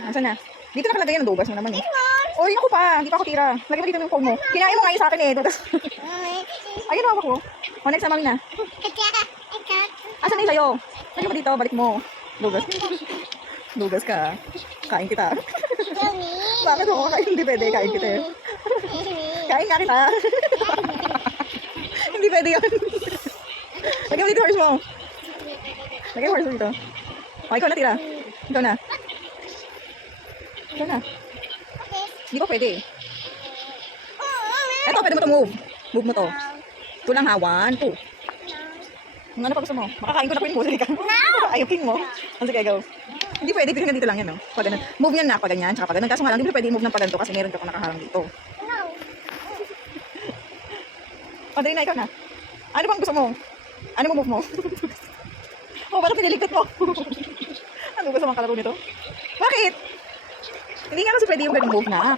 Nasaan na? Dito nakalagay yan, dugas mo naman eh. Uy, ako pa. Hindi pa ako tira. Lagay mo dito yung phone mo. Kinain mo nga yun sa akin eh. Dugas. Ayun, hawak ko. O, next na mami na. Asan na yung sayo? Lagay mo dito, balik mo. Dugas. Dugas ka. Kain kita. Bakit ako kakain? Hindi pwede, kain kita eh. Kain nga kita. Hindi pwede yun. Lagay mo dito horse mo. Lagay mo horse mo dito. O, ikaw na tira. Ikaw na. Ikaw na. Hindi pa pwede. Eto, pwede mo to move. Move mo to. Ito lang ha. 1, 2. Ano pa gusto mo? Makakain ko na queen mo. Sige ka. Ayukin mo. Sige, go. Hindi pwede. Pero dito lang yan, no? Pag ganun. Move yan na. Pag ganyan. Tsaka pag ganun. Kaso nga lang, hindi pwede i-move ng paganto kasi meron ka kung nakaharang dito. Padre na, ikaw na. Ano bang gusto mo? Ano mo move mo? Oh, bakit piniligtat mo? Ano gusto mong kalaro nito? Bakit? Hindi nga kasi pwede yung ganun move na.